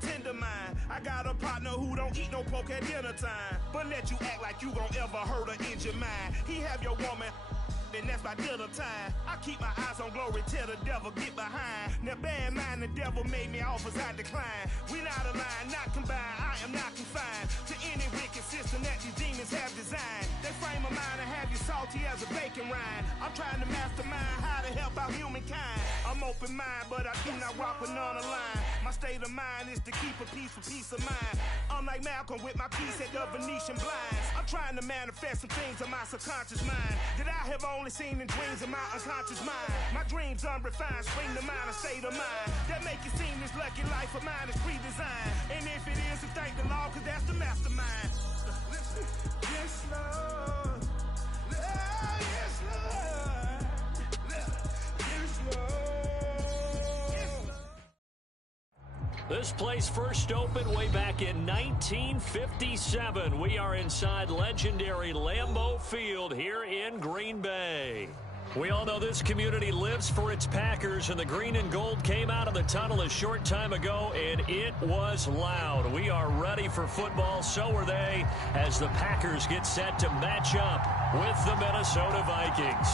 tender mind. I got a partner who don't eat no pork at dinner time, but let you act like you gon' ever hurt or injure mine. He have your woman, and that's by dinner time. I keep my eyes on glory till the devil get behind. Now bear in mind the devil made me offers I decline. We not aligned, not combined, I am not confined to any wicked system that these demons have designed. They frame a mind and have you salty as a bacon rind. I'm trying to mastermind how to help out humankind. I'm open mind, but I do not walk with none aligned. My state of mind is to keep a peace for peace of mind. Unlike Malcolm with my peace at the Venetian blinds. I'm trying to manifest some things in my subconscious mind that I have only seen in dreams in my unconscious mind. My dreams unrefined, spring to mind, a state of mind that make it seem this lucky life of mine is pre-designed. And if it is, then thank the Lord, cause that's the mastermind. Yes, Lord. Yes, Lord. Yes, Lord. This place first opened way back in 1957. We are inside legendary Lambeau Field here in Green Bay. We all know this community lives for its Packers, and the green and gold came out of the tunnel a short time ago, and it was loud. We are ready for football, so are they, as the Packers get set to match up with the Minnesota Vikings.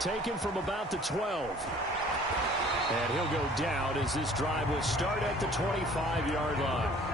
Taken from about the 12. And he'll go down as this drive will start at the 25-yard line.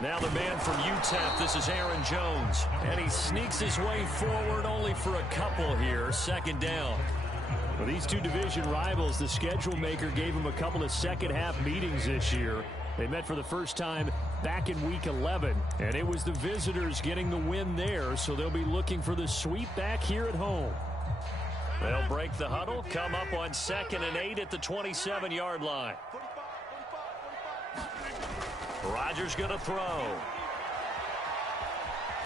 Now the man from UTEP, this is Aaron Jones. And he sneaks his way forward only for a couple here. Second down. For these two division rivals, the schedule maker gave them a couple of second-half meetings this year. They met for the first time back in Week 11. And it was the visitors getting the win there, so they'll be looking for the sweep back here at home. They'll break the huddle, come up on 2nd and 8 at the 27-yard line. Rodgers going to throw.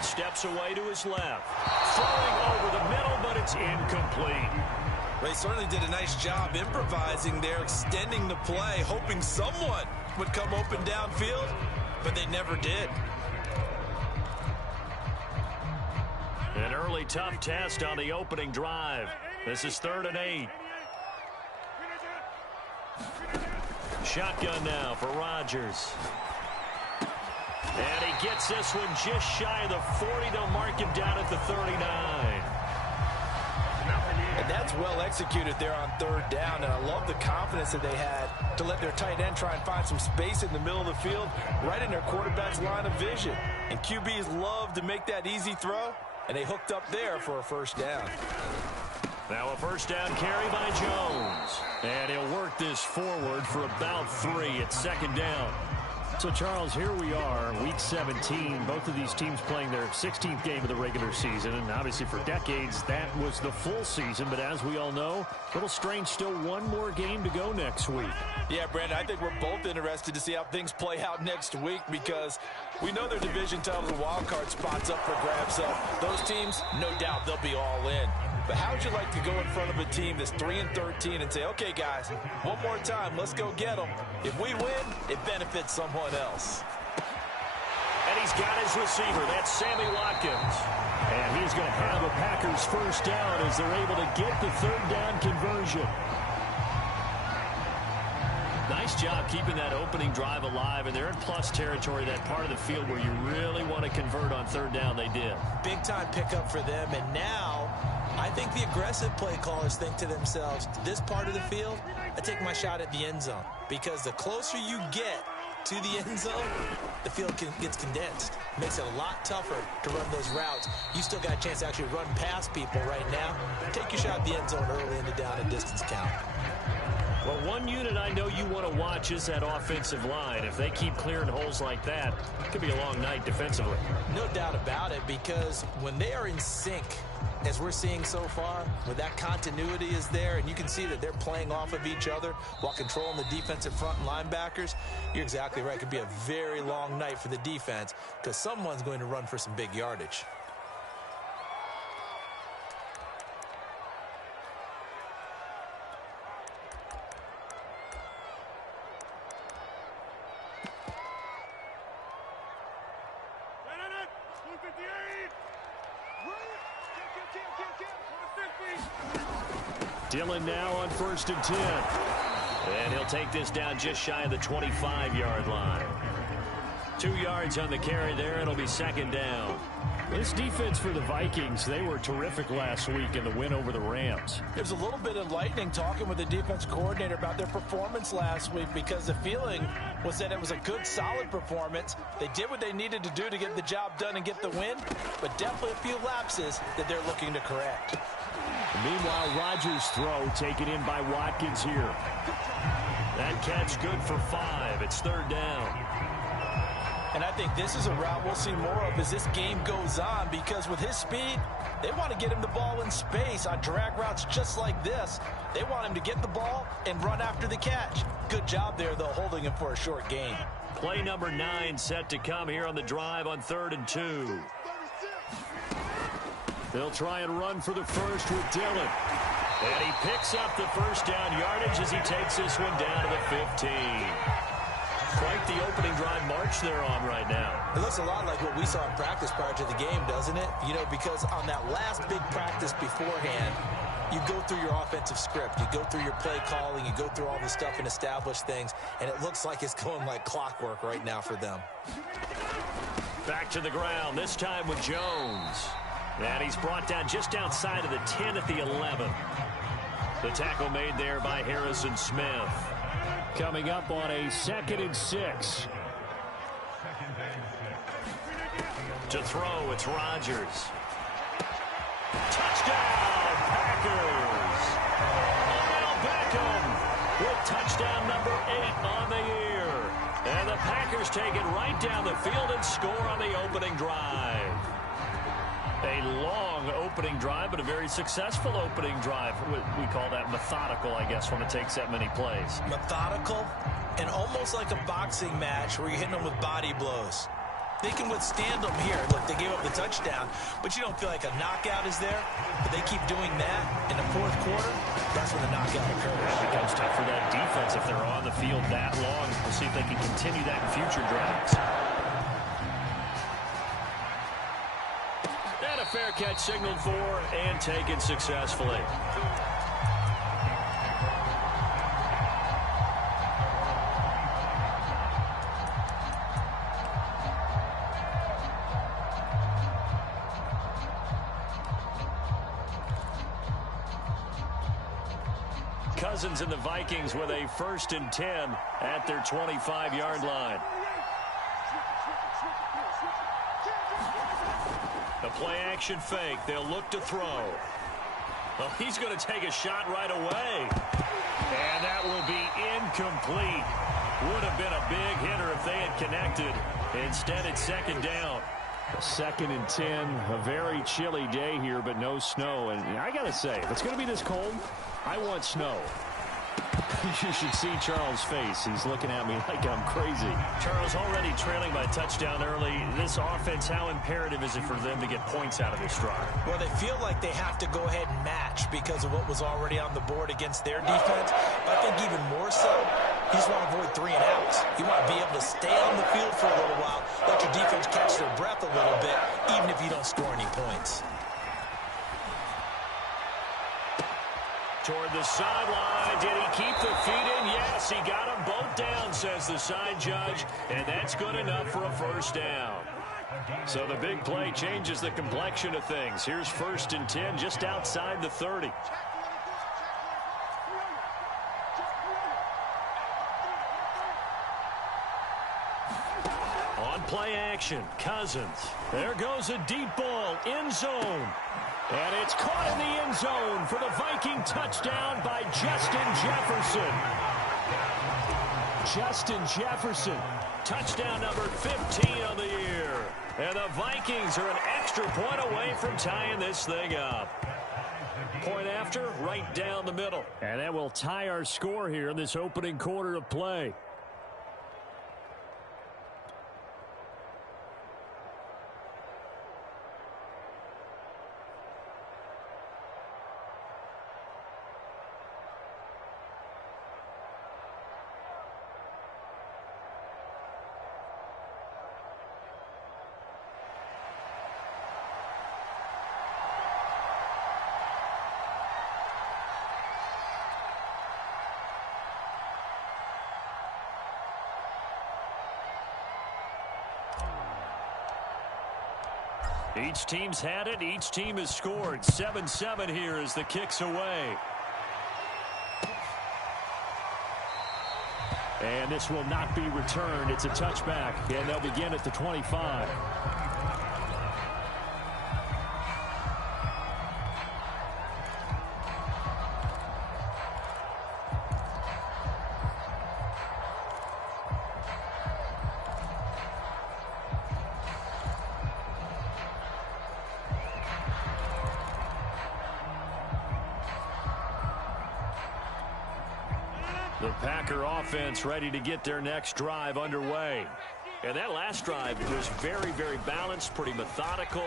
Steps away to his left. Throwing over the middle, but it's incomplete. They certainly did a nice job improvising there, extending the play, hoping someone would come open downfield, but they never did. An early tough test on the opening drive. This is 3rd and 8. Shotgun now for Rodgers. And he gets this one just shy of the 40. They'll mark him down at the 39. And that's well executed there on 3rd down. And I love the confidence that they had to let their tight end try and find some space in the middle of the field, right in their quarterback's line of vision. And QBs love to make that easy throw, and they hooked up there for a 1st down. Now a 1st down carry by Jones. And he'll work this forward for about 3 at 2nd down. So, Charles, here we are, Week 17. Both of these teams playing their 16th game of the regular season. And obviously for decades, that was the full season. But as we all know, a little strange, still one more game to go next week. Yeah, Brandon, I think we're both interested to see how things play out next week because we know their division titles and wild card spots up for grabs. So those teams, no doubt, they'll be all in. But how would you like to go in front of a team that's 3-13 and say, okay, guys, one more time, let's go get them. If we win, it benefits someone else. And he's got his receiver. That's Sammy Watkins. And he's going to have a Packers 1st down as they're able to get the 3rd down conversion. Nice job keeping that opening drive alive, and they're in plus territory, that part of the field where you really want to convert on 3rd down. They did. Big-time pickup for them, and now I think the aggressive play callers think to themselves, this part of the field, I take my shot at the end zone, because the closer you get to the end zone, the field gets condensed. Makes it a lot tougher to run those routes. You still got a chance to actually run past people right now. Take your shot at the end zone early in the down and distance count. Well, one unit I know you want to watch is that offensive line. If they keep clearing holes like that, it could be a long night defensively. No doubt about it, because when they are in sync as we're seeing so far, where that continuity is there, and you can see that they're playing off of each other while controlling the defensive front and linebackers, you're exactly right. It could be a very long night for the defense because someone's going to run for some big yardage. Dillon now on 1st and 10. And he'll take this down just shy of the 25-yard line. 2 yards on the carry there. It'll be 2nd down. This defense for the Vikings, they were terrific last week in the win over the Rams. There's a little bit of lightning talking with the defense coordinator about their performance last week because the feeling was that it was a good, solid performance. They did what they needed to do to get the job done and get the win, but definitely a few lapses that they're looking to correct. Meanwhile, Rodgers' throw taken in by Watkins here. That catch good for 5. It's 3rd down. And I think this is a route we'll see more of as this game goes on because with his speed, they want to get him the ball in space on drag routes just like this. They want him to get the ball and run after the catch. Good job there, though, holding him for a short gain. Play number 9 set to come here on the drive on 3rd and 2. They'll try and run for the first with Dillon. And he picks up the 1st down yardage as he takes this one down to the 15. Quite the opening drive march they're on right now. It looks a lot like what we saw in practice prior to the game, doesn't it? You know, because on that last big practice beforehand, you go through your offensive script. You go through your play calling. You go through all this stuff and establish things. And it looks like it's going like clockwork right now for them. Back to the ground, this time with Jones. And he's brought down just outside of the 10 at the 11. The tackle made there by Harrison Smith. Coming up on a 2nd and 6. To throw, it's Rodgers. Touchdown, Packers! Odell Beckham with touchdown number 8 on the year. And the Packers take it right down the field and score on the opening drive. A long opening drive, but a very successful opening drive. We call that methodical, I guess, when it takes that many plays. Methodical and almost like a boxing match where you're hitting them with body blows. They can withstand them here. Look, they gave up the touchdown, but you don't feel like a knockout is there. But they keep doing that in the 4th quarter. That's when the knockout occurs. It becomes tough for that defense if they're on the field that long. We'll see if they can continue that in future drives. And a fair catch signaled for and taken successfully. Cousins and the Vikings with a 1st and 10 at their 25-yard line. The play-action fake. They'll look to throw. Well, he's going to take a shot right away. And that will be incomplete. Would have been a big hitter if they had connected. Instead, it's 2nd down. 2nd and 10. A very chilly day here, but no snow. And I got to say, if it's going to be this cold, I want snow. You should see Charles' face. He's looking at me like I'm crazy. Charles already trailing by a touchdown early. This offense, how imperative is it for them to get points out of this drive? Well, they feel like they have to go ahead and match because of what was already on the board against their defense. But I think even more so, you just want to avoid 3 and outs. You want to be able to stay on the field for a little while, let your defense catch their breath a little bit, even if you don't score any points. Toward the sideline. Did he keep the feet in? Yes, he got them both down, says the side judge. And that's good enough for a 1st down. So the big play changes the complexion of things. Here's 1st and 10 just outside the 30. On play action, Cousins. There goes a deep ball, end zone. And it's caught in the end zone for the Viking touchdown by Justin Jefferson. Justin Jefferson, touchdown number 15 on the year. And the Vikings are an extra extra point away from tying this thing up. Point after, right down the middle. And that will tie our score here in this opening quarter of play. Each team's had it. Each team has scored. 7-7 here as the kick's away. And this will not be returned. It's a touchback, and they'll begin at the 25. The Packer offense ready to get their next drive underway. And that last drive was very, very balanced, pretty methodical.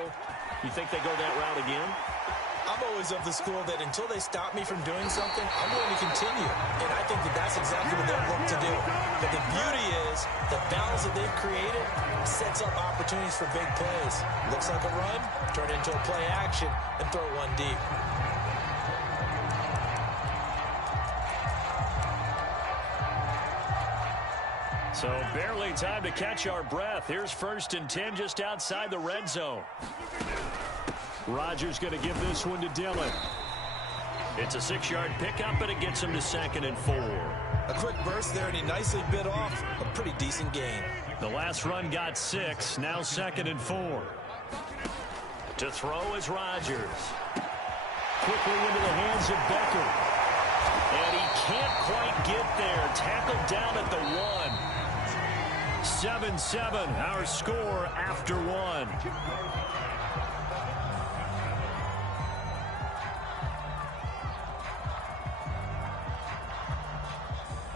You think they go that route again? I'm always of the school that until they stop me from doing something, I'm going to continue. And I think that that's exactly what they're looking to do. But the beauty is the balance that they've created sets up opportunities for big plays. Looks like a run, turn it into a play action, and throw one deep. So barely time to catch our breath. Here's 1st and 10 just outside the red zone. Rodgers going to give this one to Dillon. It's a 6-yard pickup, and it gets him to 2nd and 4. A quick burst there, and he nicely bit off a pretty decent gain. The last run got 6, now 2nd and 4. To throw is Rodgers. Quickly into the hands of Becker. And he can't quite get there. Tackled down at the 1. 7-7, our score after 1.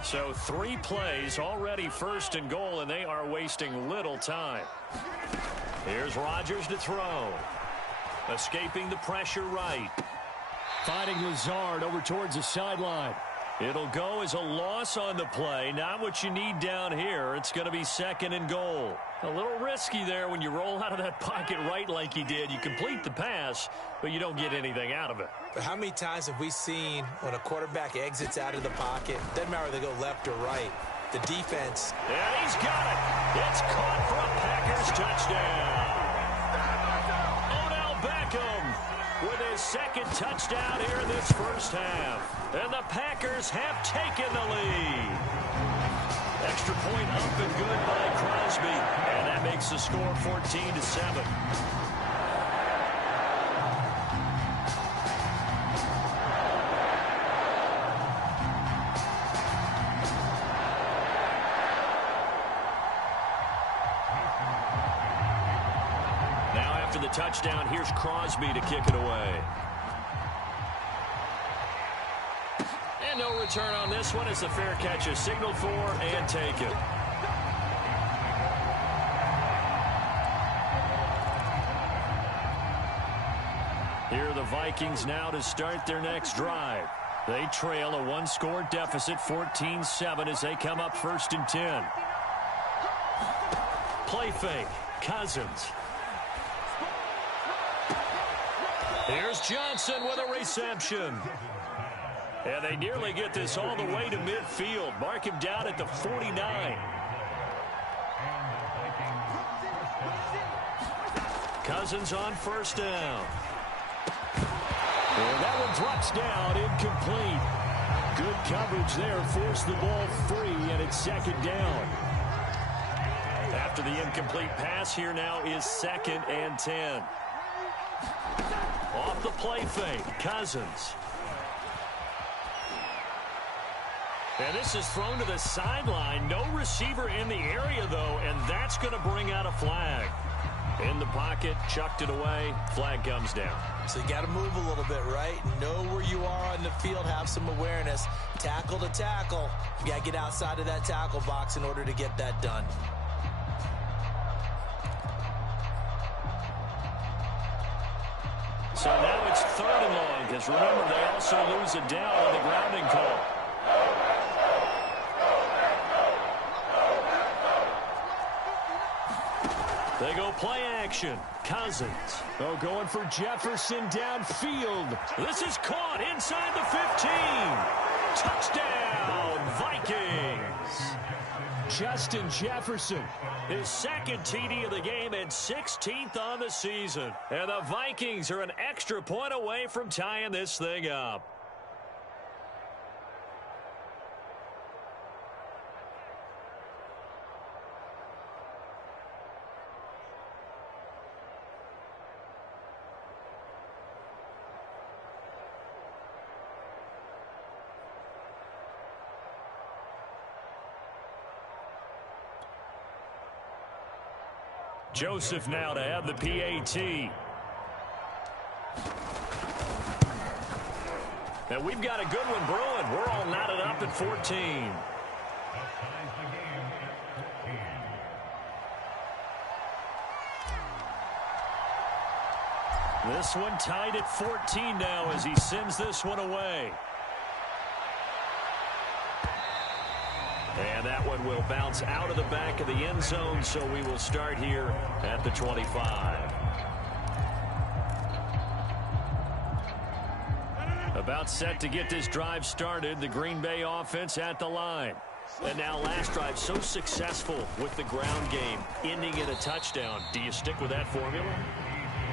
So 3 plays, already 1st and goal, and they are wasting little time. Here's Rodgers to throw. Escaping the pressure right. Finding Lazard over towards the sideline. It'll go as a loss on the play. Not what you need down here. It's going to be 2nd and goal. A little risky there when you roll out of that pocket right like he did. You complete the pass, but you don't get anything out of it. But how many times have we seen when a quarterback exits out of the pocket, doesn't matter whether they go left or right, the defense. Yeah, he's got it. It's caught for a Packers touchdown. Odell Beckham with his 2nd touchdown here in this first half. And the Packers have taken the lead. Extra point up and good by Crosby. And that makes the score 14-7. Now after the touchdown, here's Crosby to kick it away. And no return on this one as the fair catch is signaled for and taken. Here are the Vikings now to start their next drive. They trail a 1-score deficit, 14-7, as they come up 1st and 10. Play fake. Cousins. Here's Johnson with a reception. And they nearly get this all the way to midfield. Mark him down at the 49. Cousins on 1st down. And that one drops down, incomplete. Good coverage there, forced the ball free, and it's 2nd down. After the incomplete pass, here now is 2nd and 10. Off the play fake, Cousins. And this is thrown to the sideline. No receiver in the area, though, and that's going to bring out a flag. In the pocket, chucked it away, flag comes down. So you got to move a little bit, right? Know where you are on the field, have some awareness. Tackle to tackle. You got to get outside of that tackle box in order to get that done. So now it's 3rd and long, because remember, they also lose a down on the grounding call. They go play action. Cousins. Oh, going for Jefferson downfield. This is caught inside the 15. Touchdown, Vikings. Justin Jefferson, his 2nd TD of the game and 16th on the season. And the Vikings are an extra point away from tying this thing up. Joseph now to have the PAT. And we've got a good one brewing. We're all knotted up at 14. This one tied at 14 now as he sends this one away. And that one will bounce out of the back of the end zone, so we will start here at the 25. About set to get this drive started, the Green Bay offense at the line. And now last drive so successful with the ground game, ending in a touchdown. Do you stick with that formula?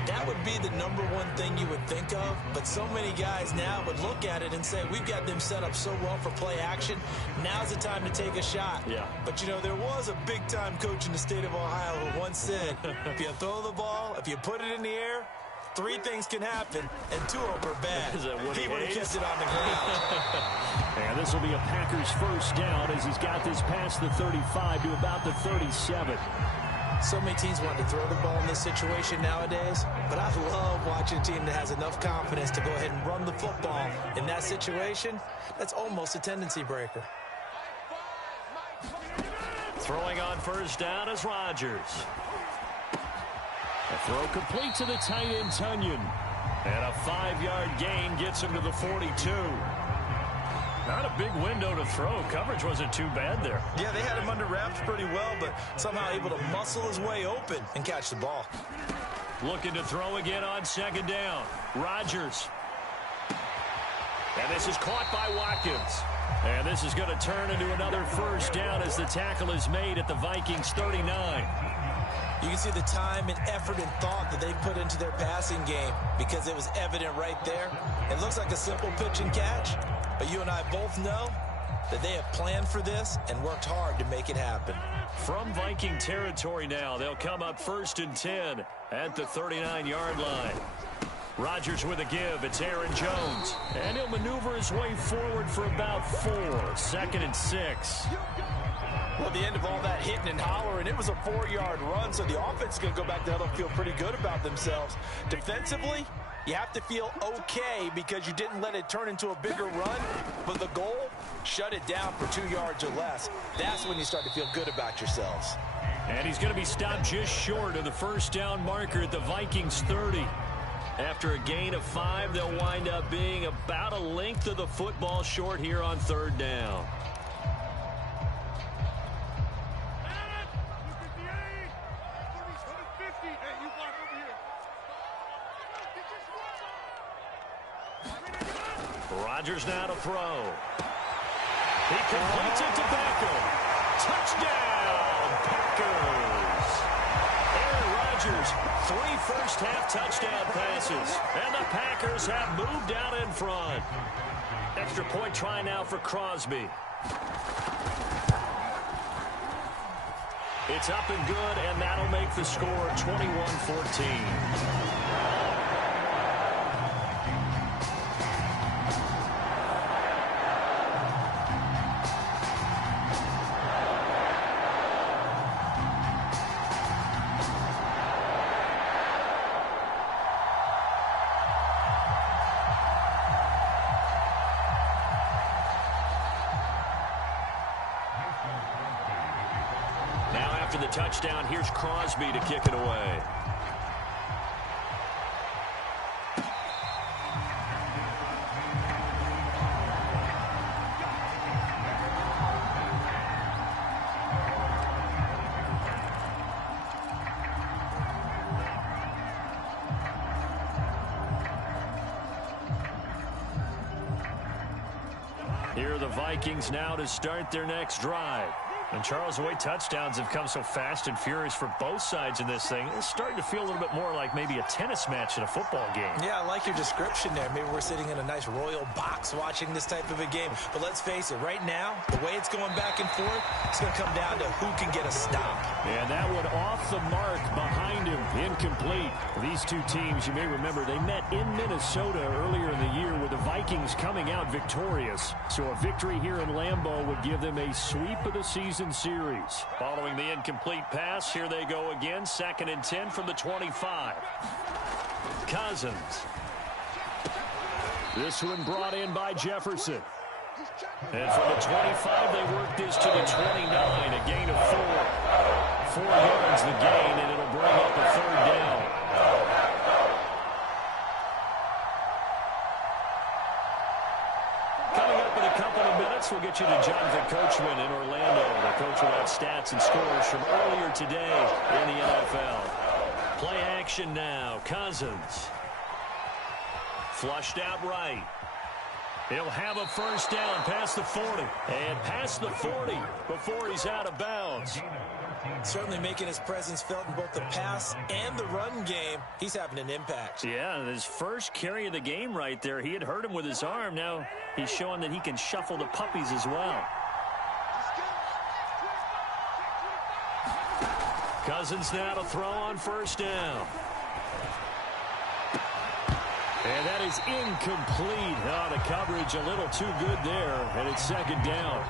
That would be the #1 thing you would think of, but so many guys now would look at it and say, we've got them set up so well for play action. Now's the time to take a shot. Yeah. But, you know, there was a big-time coach in the state of Ohio who once said, if you throw the ball, if you put it in the air, 3 things can happen, and 2 of them are bad. He would have kept it on the ground. And this will be a Packers first down as he's got this past the 35 to about the 37. So many teams want to throw the ball in this situation nowadays, but I love watching a team that has enough confidence to go ahead and run the football. In that situation, that's almost a tendency breaker. Throwing on first down is Rodgers. A throw complete to the tight end, Tunyon. And a 5-yard gain gets him to the 42. Not a big window to throw. Coverage wasn't too bad there. Yeah, they had him under wraps pretty well, but somehow able to muscle his way open and catch the ball. Looking to throw again on 2nd down. Rodgers. And this is caught by Watkins. And this is going to turn into another first down as the tackle is made at the Vikings 39. You can see the time and effort and thought that they put into their passing game because it was evident right there. It looks like a simple pitch and catch, but you and I both know that they have planned for this and worked hard to make it happen. From Viking territory now, they'll come up 1st and 10 at the 39-yard line. Rodgers with a give. It's Aaron Jones. And he'll maneuver his way forward for about 4. 2nd and 6. Well, at the end of all that hitting and hollering, it was a 4-yard run, so the offense is going to go back to huddle and feel pretty good about themselves. Defensively, you have to feel okay because you didn't let it turn into a bigger run, but the goal, shut it down for 2 yards or less. That's when you start to feel good about yourselves. And he's going to be stopped just short of the first down marker at the Vikings 30. After a gain of 5, they'll wind up being about a length of the football short here on 3rd down. Rodgers now to throw. He completes it to Beckham. Touchdown, Packers. Aaron Rodgers, 3 first-half touchdown passes. And the Packers have moved out in front. Extra point try now for Crosby. It's up and good, and that'll make the score 21-14. after the touchdown. Here's Crosby to kick it away. Here are the Vikings now to start their next drive. And Charles, the way touchdowns have come so fast and furious for both sides in this thing, it's starting to feel a little bit more like maybe a tennis match in a football game. Yeah, I like your description there. Maybe we're sitting in a nice royal box watching this type of a game. But let's face it, right now, the way it's going back and forth, it's going to come down to who can get a stop. And that one off the mark behind him, incomplete. These two teams, you may remember, they met in Minnesota earlier in the year with the Vikings coming out victorious. So a victory here in Lambeau would give them a sweep of the season series. Following the incomplete pass, here they go again. 2nd and 10 from the 25. Cousins. This one brought in by Jefferson. And from the 25, they work this to the 29. A gain of 4. 4 yards the gain, and it'll bring up a 3rd down. We'll get you to Jonathan Coachman in Orlando. The coach will have stats and scores from earlier today in the NFL. Play action now. Cousins. Flushed out right. He'll have a 1st down past the 40. And past the 40 before he's out of bounds. Certainly making his presence felt in both the pass and the run game. He's having an impact. Yeah, his first carry of the game right there. He had hurt him with his arm. Now he's showing that he can shuffle the puppies as well. Cousins now to throw on 1st down. And that is incomplete. Oh, the coverage a little too good there, and it's 2nd down.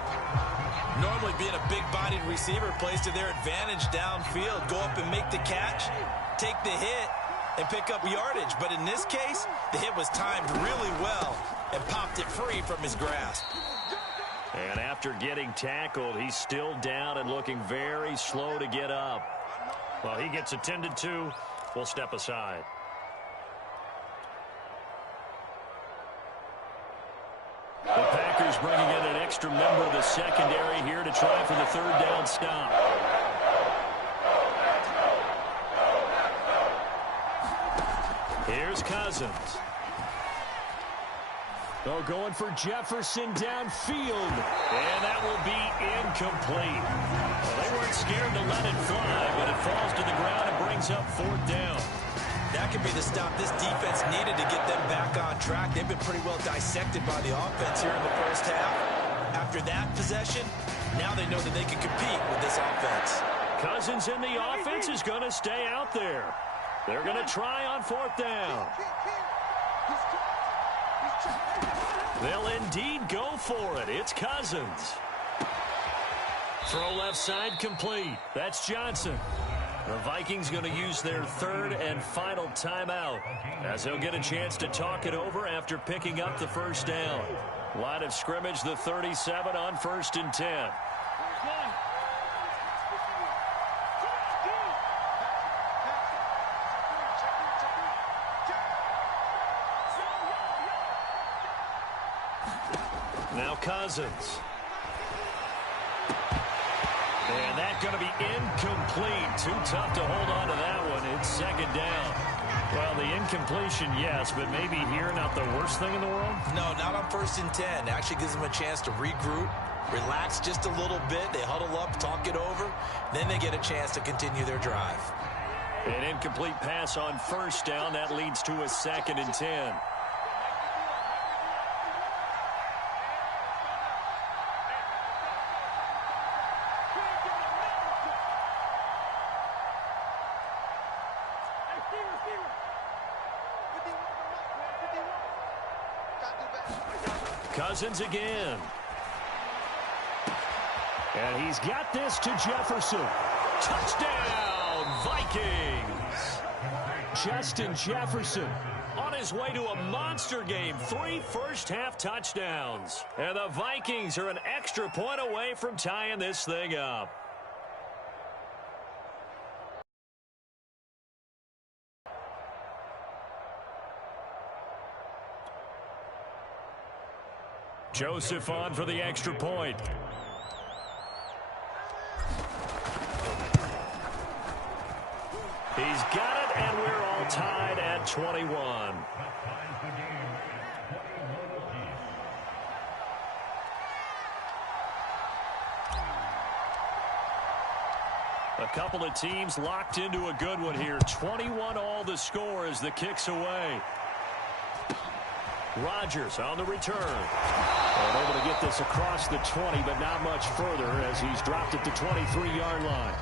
Normally being a big-bodied receiver plays to their advantage downfield. Go up and make the catch, take the hit, and pick up yardage. But in this case, the hit was timed really well and popped it free from his grasp. And after getting tackled, he's still down and looking very slow to get up. Well, he gets attended to. We'll step aside. The Packers bringing in an extra member of the secondary here to try for the 3rd down stop. Here's Cousins. Oh, going for Jefferson downfield. And that will be incomplete. Well, they weren't scared to let it fly, but it falls to the ground and brings up 4th down. That could be the stop this defense needed to get them back on track. They've been pretty well dissected by the offense here in the 1st half. After that possession, now they know that they can compete with this offense. Cousins in the offense is going to stay out there. They're going to try on 4th down. They'll indeed go for it. It's Cousins. Throw left side complete. That's Johnson. The Vikings going to use their 3rd and final timeout as they'll get a chance to talk it over after picking up the 1st down. Line of scrimmage, the 37 on 1st and 10. Now Cousins. And that's going to be incomplete. Too tough to hold on to that one. It's 2nd down. Well, the incompletion, yes, but maybe here not the worst thing in the world? No, not on 1st and 10. It actually gives them a chance to regroup, relax just a little bit. They huddle up, talk it over. Then they get a chance to continue their drive. An incomplete pass on 1st down. That leads to a 2nd and 10. Cousins again. And he's got this to Jefferson. Touchdown, Vikings. Justin Jefferson on his way to a monster game. 3 first-half touchdowns. And the Vikings are an extra point away from tying this thing up. Joseph on for the extra point. He's got it, and we're all tied at 21. A couple of teams locked into a good one here. 21 all the score as the kick's away. Rodgers on the return. And able to get this across the 20, but not much further as he's dropped at the 23-yard line.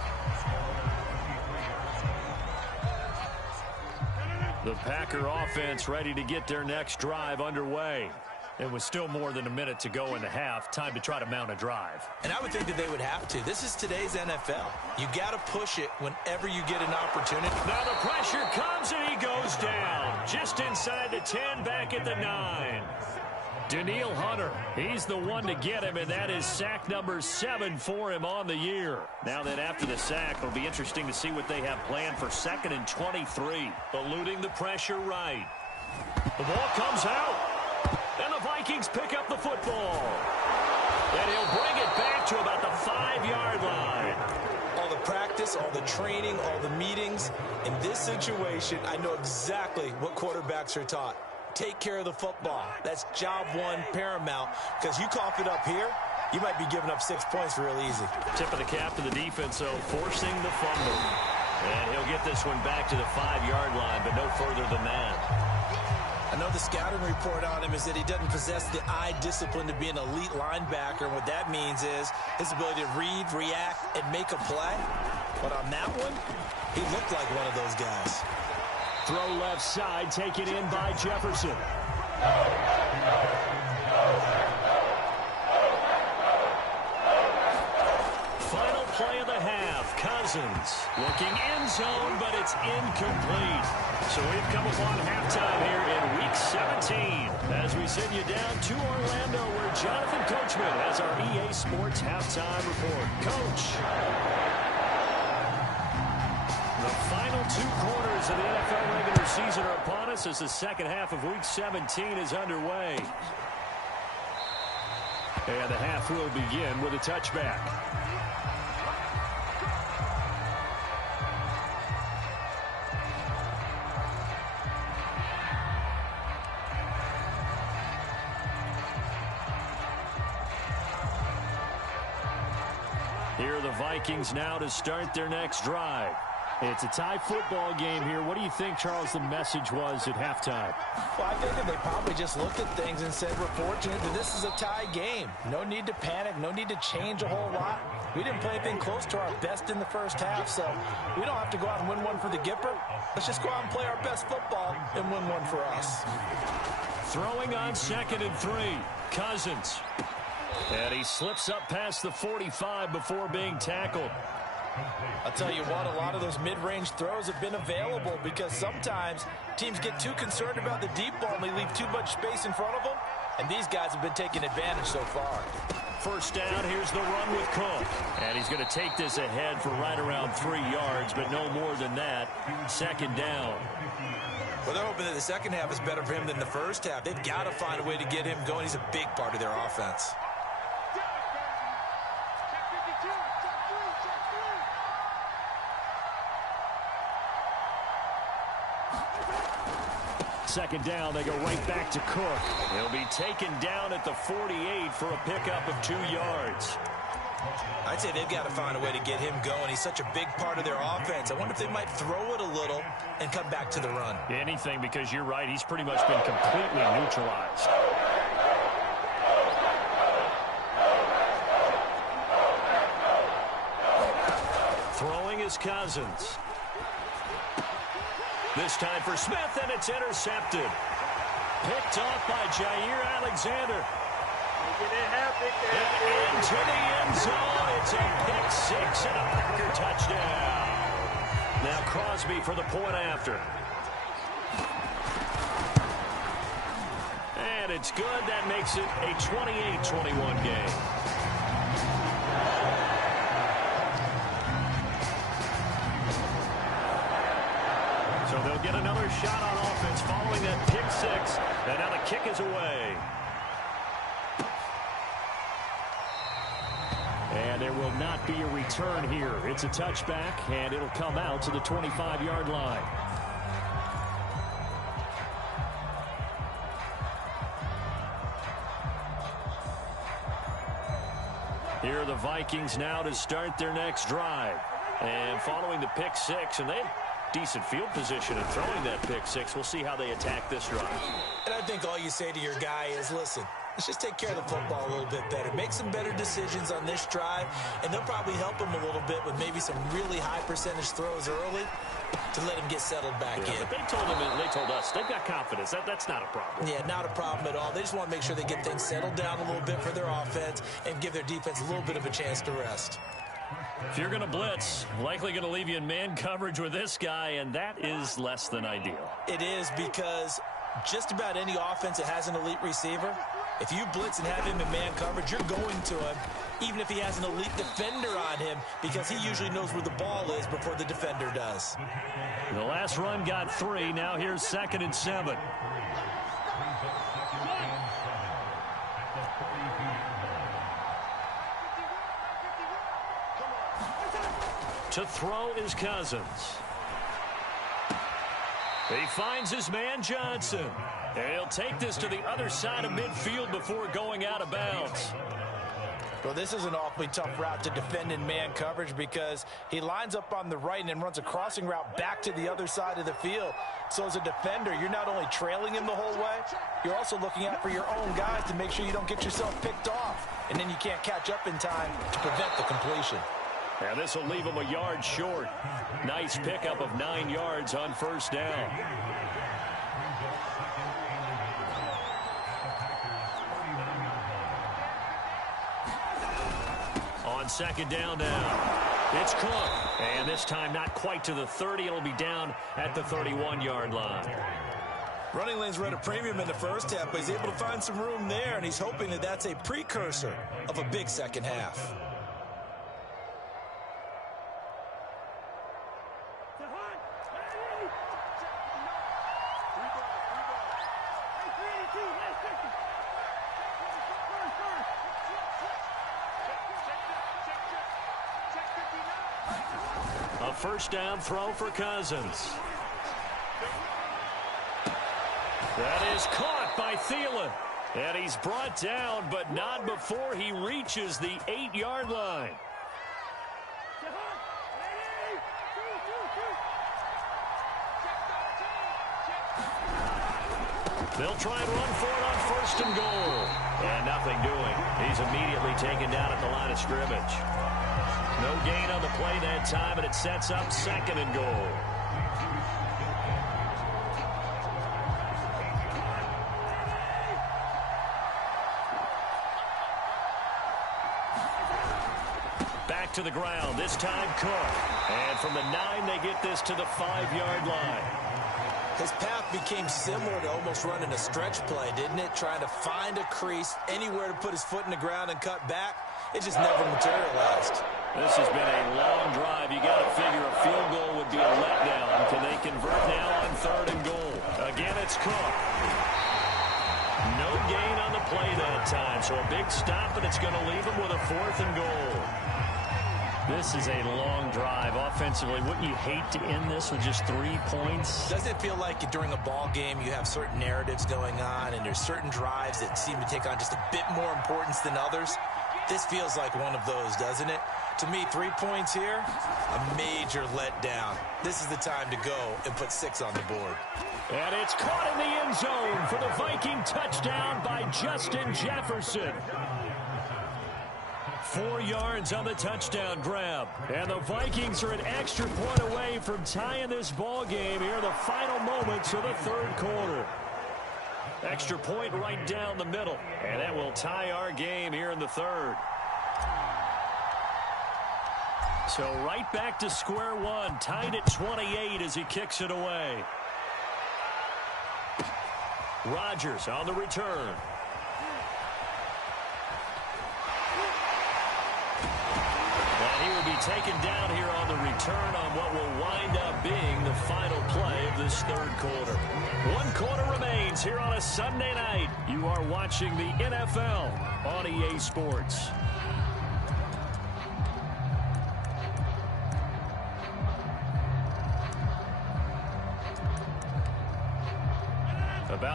The Packer offense ready to get their next drive underway. It was still more than a minute to go in the half. Time to try to mount a drive. And I would think that they would have to. This is today's NFL. You got to push it whenever you get an opportunity. Now the pressure comes and he goes down. Just inside the 10, back at the 9. Danielle Hunter, he's the one to get him, and that is sack number 7 for him on the year. Now then, after the sack, it'll be interesting to see what they have planned for 2nd and 23. Eluding the pressure right. The ball comes out, and the Vikings pick up the football. And he'll bring it back to about the 5-yard line. All the practice, all the training, all the meetings. In this situation, I know exactly what quarterbacks are taught. Take care of the football. That's job one paramount, because you cough it up here, you might be giving up 6 points real easy. Tip of the cap to the defense, though, forcing the fumble. And he'll get this one back to the 5-yard line, but no further than that. I know the scouting report on him is that he doesn't possess the eye discipline to be an elite linebacker, and what that means is his ability to read, react, and make a play. But on that one, he looked like one of those guys. Throw left side, taken in by Jefferson. Final play of the half. Cousins looking end zone, but it's incomplete. So we've come upon halftime here in Week 17 as we send you down to Orlando, where Jonathan Coachman has our EA Sports halftime report. Coach. The final 2 quarters of the NFL regular season are upon us as the second half of Week 17 is underway. And the half will begin with a touchback. Here are the Vikings now to start their next drive. It's a tie football game here. What do you think, Charles, the message was at halftime? Well, I think that they probably just looked at things and said, we're fortunate that this is a tie game. No need to panic. No need to change a whole lot. We didn't play anything close to our best in the first half, so we don't have to go out and win one for the Gipper. Let's just go out and play our best football and win one for us. Throwing on 2nd and 3. Cousins. And he slips up past the 45 before being tackled. I'll tell you what, a lot of those mid-range throws have been available because sometimes teams get too concerned about the deep ball and they leave too much space in front of them, and these guys have been taking advantage so far. First down, here's the run with Cook. And he's going to take this ahead for right around 3 yards, but no more than that. 2nd down. Well, they're hoping that the second half is better for him than the first half. They've got to find a way to get him going. He's a big part of their offense. Second down, they go right back to Cook. He'll be taken down at the 48 for a pickup of 2 yards. I'd say they've got to find a way to get him going. He's such a big part of their offense. I wonder if they might throw it a little and come back to the run. Anything, because you're right, he's pretty much been completely neutralized. Throwing is Cousins. This time for Smith, and it's intercepted. Picked off by Jair Alexander. And into the end zone. It's a pick 6 and a Packer touchdown. Now Crosby for the point after. And it's good. That makes it a 28-21 game. So they'll get another shot on offense following that pick 6. And now the kick is away. And there will not be a return here. It's a touchback, and it'll come out to the 25-yard line. Here are the Vikings now to start their next drive. And following the pick six, and they have decent field position in throwing that pick six. We'll see how they attack this drive. And I think all you say to your guy is, listen, let's just take care of the football a little bit better. Make some better decisions on this drive, and they'll probably help him a little bit with maybe some really high percentage throws early to let him get settled back in. But they told him, and they told us, they've got confidence. That's not a problem. Yeah, not a problem at all. They just want to make sure they get things settled down a little bit for their offense and give their defense a little bit of a chance to rest. If you're going to blitz, likely going to leave you in man coverage with this guy, and that is less than ideal. It is, because just about any offense that has an elite receiver, if you blitz and have him in man coverage, you're going to him, even if he has an elite defender on him, because he usually knows where the ball is before the defender does. The last run got 3. Now here's 2nd and 7. To throw is Cousins. He finds his man Johnson. And he'll take this to the other side of midfield before going out of bounds. Well, this is an awfully tough route to defend in man coverage, because he lines up on the right and then runs a crossing route back to the other side of the field. So as a defender, you're not only trailing him the whole way, you're also looking out for your own guys to make sure you don't get yourself picked off. And then you can't catch up in time to prevent the completion. And this will leave him a yard short. Nice pickup of 9 yards on first down. On 2nd down now, it's Cook. And this time not quite to the 30. It'll be down at the 31-yard line. Running lanes were at a premium in the first half, but he's able to find some room there, and he's hoping that that's a precursor of a big second half. A first down throw for Cousins. That is caught by Thielen. And he's brought down, but not before he reaches the 8-yard line. They'll try and run for it on 1st and goal. And nothing doing. He's immediately taken down at the line of scrimmage. No gain on the play that time, and it sets up 2nd and goal. Back to the ground, this time Cook. And from the 9, they get this to the 5-yard line. His path became similar to almost running a stretch play, didn't it? Trying to find a crease, anywhere to put his foot in the ground and cut back. It just never materialized. This has been a long drive. You got to figure a field goal would be a letdown. Can they convert now on 3rd and goal? Again, it's Cook. No gain on the play that time, so a big stop, and it's going to leave him with a 4th and goal. This is a long drive. Offensively, wouldn't you hate to end this with just 3 points? Doesn't it feel like during a ball game you have certain narratives going on, and there's certain drives that seem to take on just a bit more importance than others? This feels like one of those, doesn't it? To me, 3 points here, a major letdown. This is the time to go and put 6 on the board. And it's caught in the end zone for the Viking touchdown by Justin Jefferson. 4 yards on the touchdown grab. And the Vikings are an extra point away from tying this ball game here in the final moments of the 3rd quarter. Extra point right down the middle. And that will tie our game here in the 3rd. So right back to square one, tied at 28 as he kicks it away. Rodgers on the return. And he will be taken down here on the return on what will wind up being the final play of this 3rd quarter. 1 quarter remains here on a Sunday night. You are watching the NFL on EA Sports.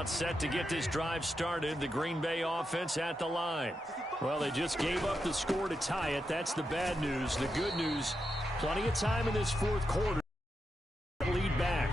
About set to get this drive started. The Green Bay offense at the line. Well, they just gave up the score to tie it. That's the bad news. The good news, plenty of time in this fourth quarter. Lead back.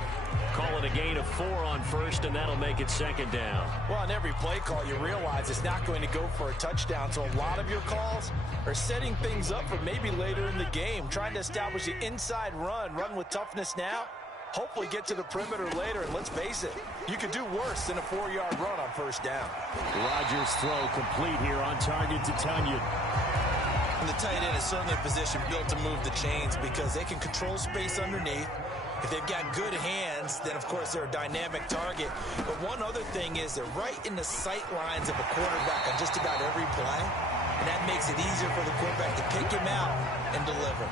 Call it a gain of 4 on first, and that'll make it second down. Well, on every play call, you realize it's not going to go for a touchdown. So a lot of your calls are setting things up for maybe later in the game, trying to establish the inside run with toughness now, hopefully get to the perimeter later. And let's face it, you could do worse than a 4-yard run on first down. Rodgers' throw complete here on target to Tunyon. And the tight end is certainly a position built to move the chains because they can control space underneath. If they've got good hands, then, of course, they're a dynamic target. But one other thing is they're right in the sight lines of a quarterback on just about every play. And that makes it easier for the quarterback to pick him out and deliver.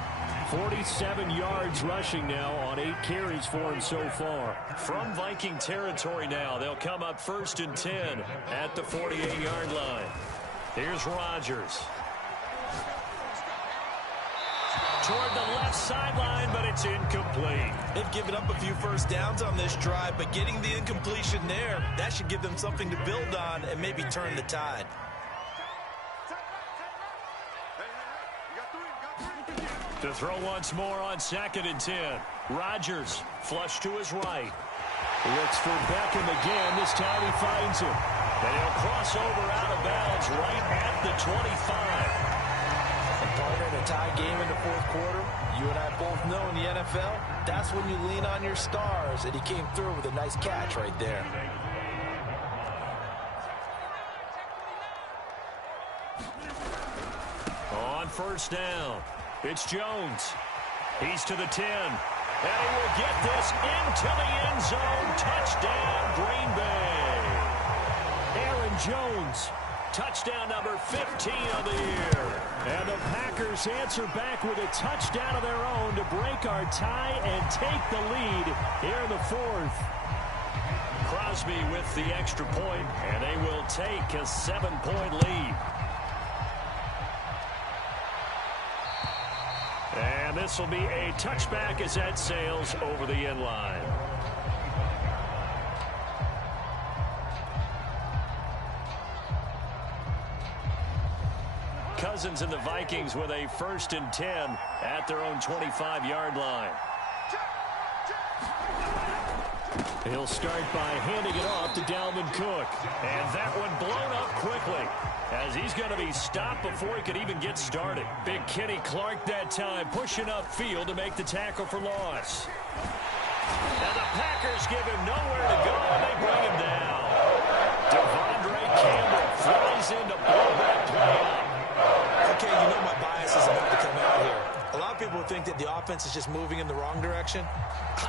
47 yards rushing now on 8 carries for him so far. From Viking territory now, they'll come up 1st and 10 at the 48-yard line. Here's Rodgers. Toward the left sideline, but it's incomplete. They've given up a few first downs on this drive, but getting the incompletion there, that should give them something to build on and maybe turn the tide. To throw once more on 2nd and 10. Rodgers flush to his right. Looks for Beckham again. This time he finds him. And he'll cross over out of bounds right at the 25. Partner, in a tie game in the fourth quarter, you and I both know in the NFL, that's when you lean on your stars, and he came through with a nice catch right there. On first down, it's Jones. He's to the 10, and he will get this into the end zone. Touchdown, Green Bay. Aaron Jones. Touchdown number 15 of the year. And the Packers answer back with a touchdown of their own to break our tie and take the lead here in the fourth. Crosby with the extra point, and they will take a 7-point lead. And this will be a touchback as that sails over the end line. Cousins and the Vikings with a 1st and 10 at their own 25-yard line. He'll start by handing it off to Dalvin Cook. And that one blown up quickly as he's going to be stopped before he could even get started. Big Kenny Clark that time pushing upfield to make the tackle for loss. And the Packers give him nowhere to go, and they bring him down. Devondre Campbell flies into ballback play up. Okay, you know my bias is about to come out here. A lot of people think that the offense is just moving in the wrong direction.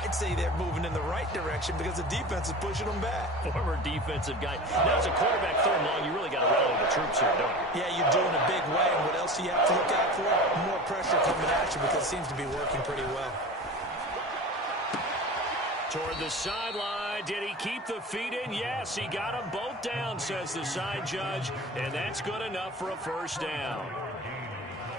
I'd say they're moving in the right direction because the defense is pushing them back. Former defensive guy. Now, as a quarterback third and long, you really got to rally the troops here, don't you? Yeah, you're doing a big way. And what else do you have to look out for? More pressure coming at you because it seems to be working pretty well. Toward the sideline. Did he keep the feet in? Yes, he got them both down, says the side judge. And that's good enough for a first down.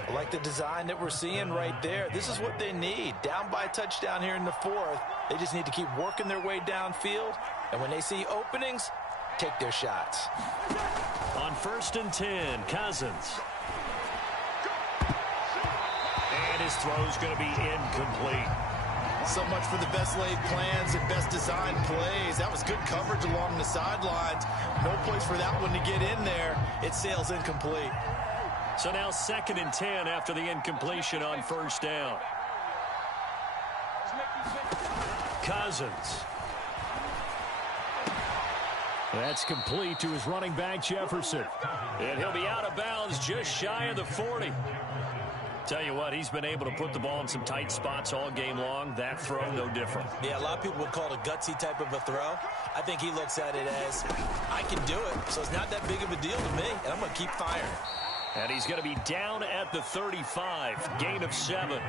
I like the design that we're seeing right there. This is what they need. Down by a touchdown here in the fourth. They just need to keep working their way downfield. And when they see openings, take their shots. On 1st and 10, Cousins. And his throw's going to be incomplete. So much for the best laid plans and best designed plays. That was good coverage along the sidelines. No place for that one to get in there. It sails incomplete. So now 2nd and 10 after the incompletion on first down. Cousins. That's complete to his running back, Jefferson. And he'll be out of bounds just shy of the 40. Tell you what, he's been able to put the ball in some tight spots all game long. That throw, no different. Yeah, a lot of people would call it a gutsy type of a throw. I think he looks at it as, I can do it, so it's not that big of a deal to me, and I'm going to keep firing. And he's going to be down at the 35, gain of 7.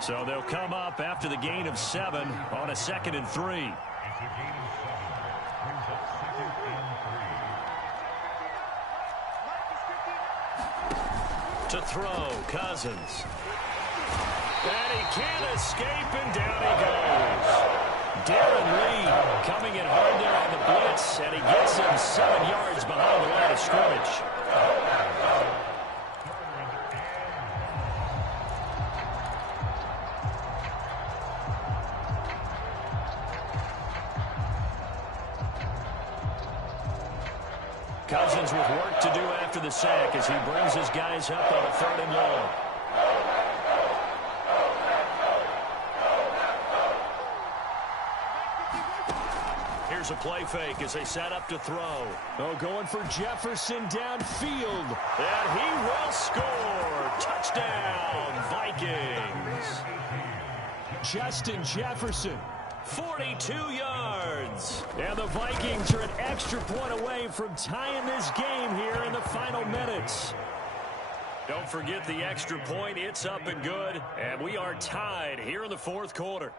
So they'll come up after the gain of 7 on a 2nd and 3. To throw, Cousins. And he can't escape, and down he goes. Darren Lee coming in hard there on the blitz, and he gets him 7 yards behind the line of scrimmage. Cousins with work to do after the sack as he brings his guys up on a 3rd and long. Here's a play fake as they set up to throw. Oh, going for Jefferson downfield. And he will score. Touchdown, Vikings. Justin Jefferson. 42 yards. And the Vikings are an extra point away from tying this game here in the final minutes. Don't forget the extra point. It's up and good. And we are tied here in the 4th quarter.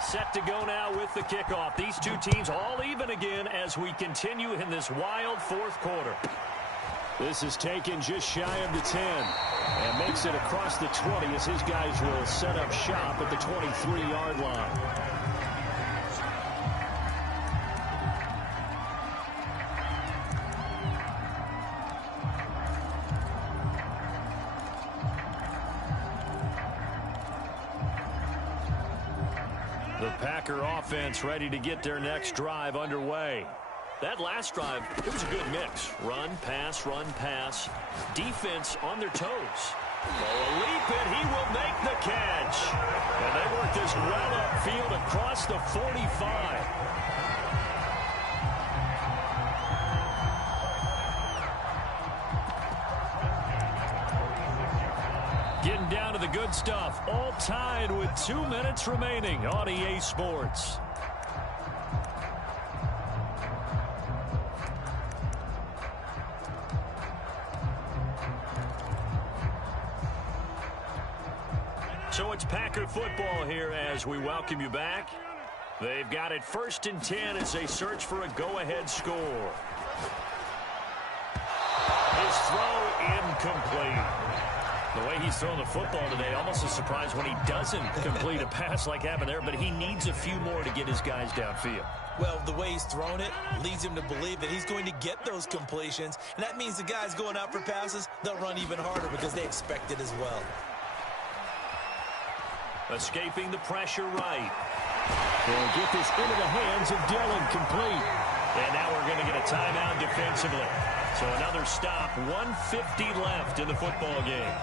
Set to go now with the kickoff. These two teams all even again as we continue in this wild 4th quarter. This is taken just shy of the 10 and makes it across the 20 as his guys will set up shop at the 23-yard line. The Packer offense ready to get their next drive underway. That last drive, it was a good mix. Run, pass, defense on their toes. Oh, a leap, and he will make the catch. And they work this well upfield across the 45. Getting down to the good stuff. All tied with 2 minutes remaining on EA Sports. So it's Packer football here as we welcome you back. They've got it 1st and 10 as they search for a go-ahead score. His throw incomplete. The way he's throwing the football today, almost a surprise when he doesn't complete a pass like happened there, but he needs a few more to get his guys downfield. Well, the way he's thrown it leads him to believe that he's going to get those completions, and that means the guys going out for passes, they'll run even harder because they expect it as well. Escaping the pressure right. They'll get this into the hands of Dillon, complete. And now we're going to get a timeout defensively. So another stop, 1:50 left in the football game.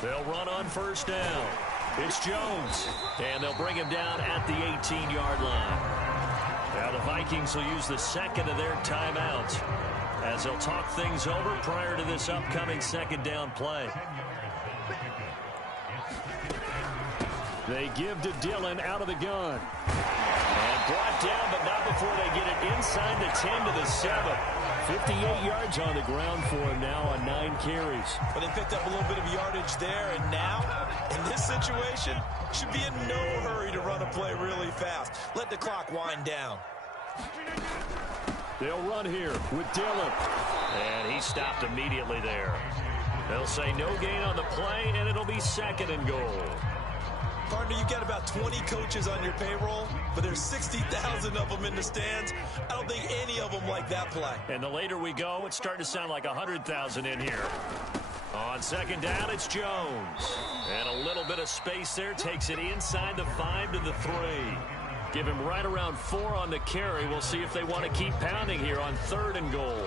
They'll run on 1st down. It's Jones. And they'll bring him down at the 18-yard line. Now the Vikings will use the 2nd of their timeouts as they'll talk things over prior to this upcoming 2nd down play. They give to Dillon out of the gun. And brought down, but not before they get it inside the 10 to the 7. 58 yards on the ground for him now on 9 carries. But they picked up a little bit of yardage there, and now, in this situation, should be in no hurry to run a play really fast. Let the clock wind down. They'll run here with Dillon. And he stopped immediately there. They'll say no gain on the play, and it'll be 2nd and goal. Partner, you've got about 20 coaches on your payroll, but there's 60,000 of them in the stands. I don't think any of them like that play. And the later we go, it's starting to sound like 100,000 in here. On 2nd down, it's Jones. And a little bit of space there takes it inside the 5 to the 3. Give him right around 4 on the carry. We'll see if they want to keep pounding here on 3rd and goal.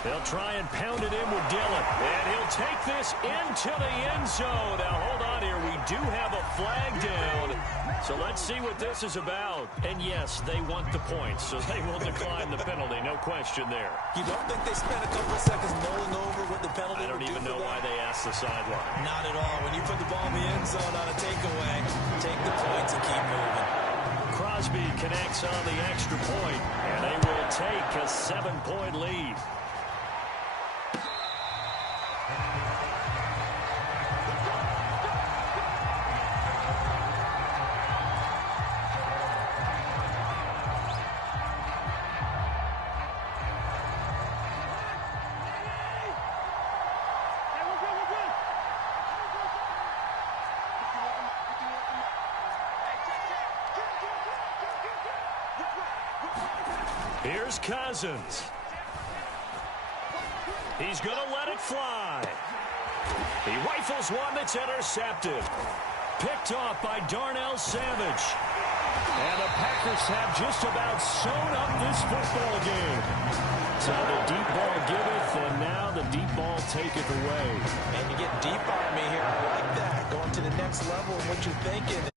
They'll try and pound it in with Dillon. And he'll take this into the end zone. Now, hold on here. We do have a flag down. So let's see what this is about. And, yes, they want the points, so they will decline the penalty. No question there. You don't think they spent a couple of seconds mulling over what the penalty I don't even know why they asked the sideline. Not at all. When you put the ball in the end zone on a takeaway, take the points and keep moving. Crosby connects on the extra point, and they will take a 7-point lead. Here's Cousins. He's going to let it fly. He rifles one that's intercepted. Picked off by Darnell Savage. And the Packers have just about sewn up this football game. So the deep ball giveth, and now the deep ball taketh away. And you get deep on me here. I like that. Going to the next level of what you're thinking.